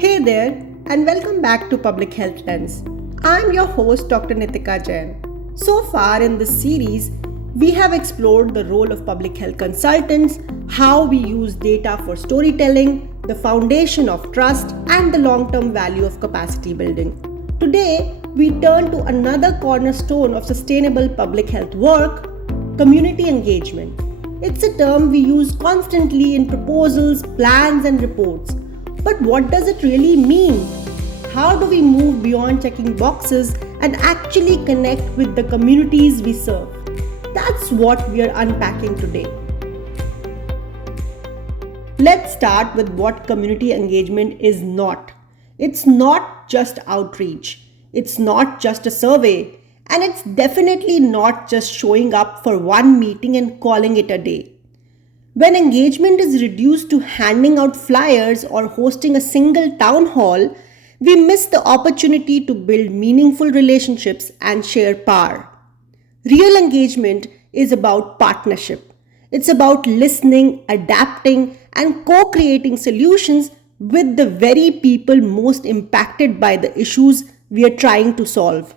Hey there, and welcome back to Public Health Lens. I'm your host, Dr. Nitika Jain. So far in this series, we have explored the role of public health consultants, how we use data for storytelling, the foundation of trust, and the long term value of capacity building. Today, we turn to another cornerstone of sustainable public health work: community engagement. It's a term we use constantly in proposals, plans, and reports. But what does it really mean? How do we move beyond checking boxes and actually connect with the communities we serve? That's what we are unpacking today. Let's start with what community engagement is not. It's not just outreach. It's not just a survey. And it's definitely not just showing up for one meeting and calling it a day. When engagement is reduced to handing out flyers or hosting a single town hall, we miss the opportunity to build meaningful relationships and share power. Real engagement is about partnership. It's about listening, adapting, and co-creating solutions with the very people most impacted by the issues we are trying to solve.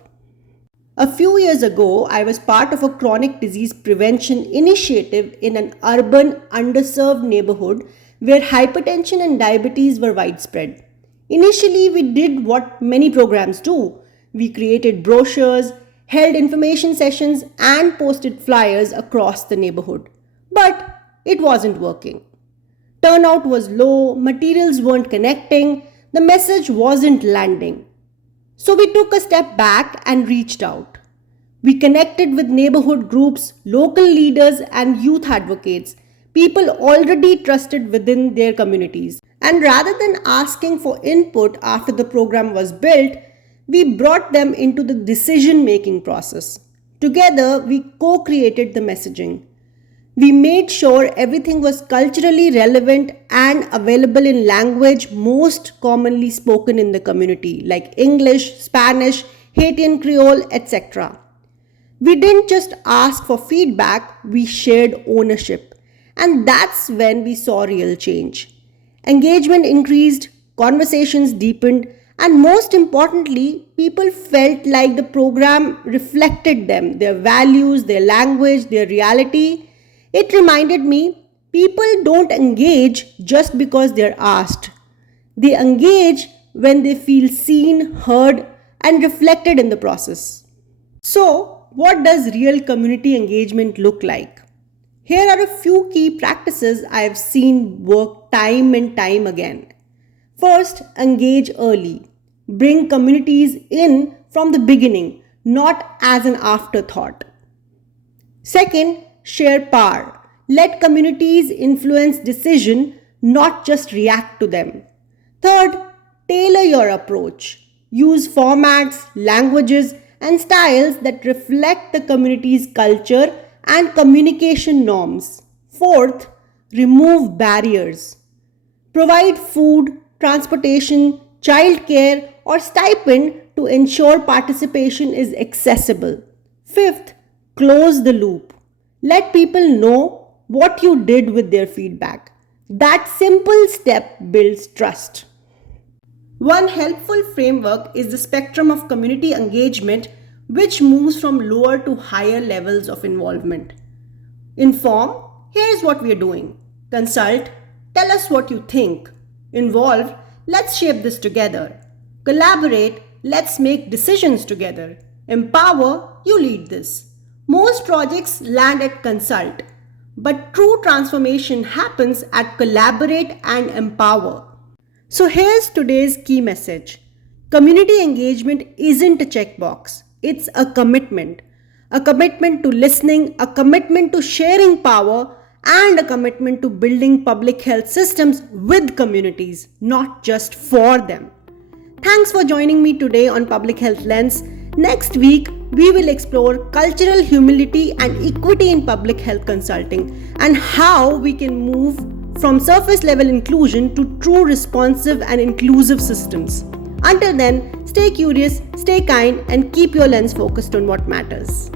A few years ago, I was part of a chronic disease prevention initiative in an urban, underserved neighborhood where hypertension and diabetes were widespread. Initially, we did what many programs do. We created brochures, held information sessions, and posted flyers across the neighborhood. But it wasn't working. Turnout was low, materials weren't connecting, the message wasn't landing. So we took a step back and reached out. We connected with neighborhood groups, local leaders, and youth advocates, people already trusted within their communities. And rather than asking for input after the program was built, we brought them into the decision-making process. Together, we co-created the messaging. We made sure everything was culturally relevant and available in language most commonly spoken in the community, like English, Spanish, Haitian Creole, etc. We didn't just ask for feedback, we shared ownership. And that's when we saw real change. Engagement increased, conversations deepened, and most importantly, people felt like the program reflected them, their values, their language, their reality. It reminded me, people don't engage just because they're asked. They engage when they feel seen, heard, and reflected in the process. So, what does real community engagement look like? Here are a few key practices I have seen work time and time again. First, engage early. Bring communities in from the beginning, not as an afterthought. Second, share power. Let communities influence decision, not just react to them. Third, tailor your approach. Use formats, languages, and styles that reflect the community's culture and communication norms. Fourth, remove barriers. Provide food, transportation, childcare, or stipend to ensure participation is accessible. Fifth, close the loop. Let people know what you did with their feedback. That simple step builds trust. One helpful framework is the spectrum of community engagement, which moves from lower to higher levels of involvement. Inform, here's what we are doing. Consult, tell us what you think. Involve, let's shape this together. Collaborate, let's make decisions together. Empower, you lead this. Most projects land at consult, but true transformation happens at collaborate and empower. So here's today's key message. Community engagement isn't a checkbox. It's a commitment. A commitment to listening, a commitment to sharing power, and a commitment to building public health systems with communities, not just for them. Thanks for joining me today on Public Health Lens. Next week, we will explore cultural humility and equity in public health consulting and how we can move from surface level inclusion to true responsive and inclusive systems. Until then, stay curious, stay kind, and keep your lens focused on what matters.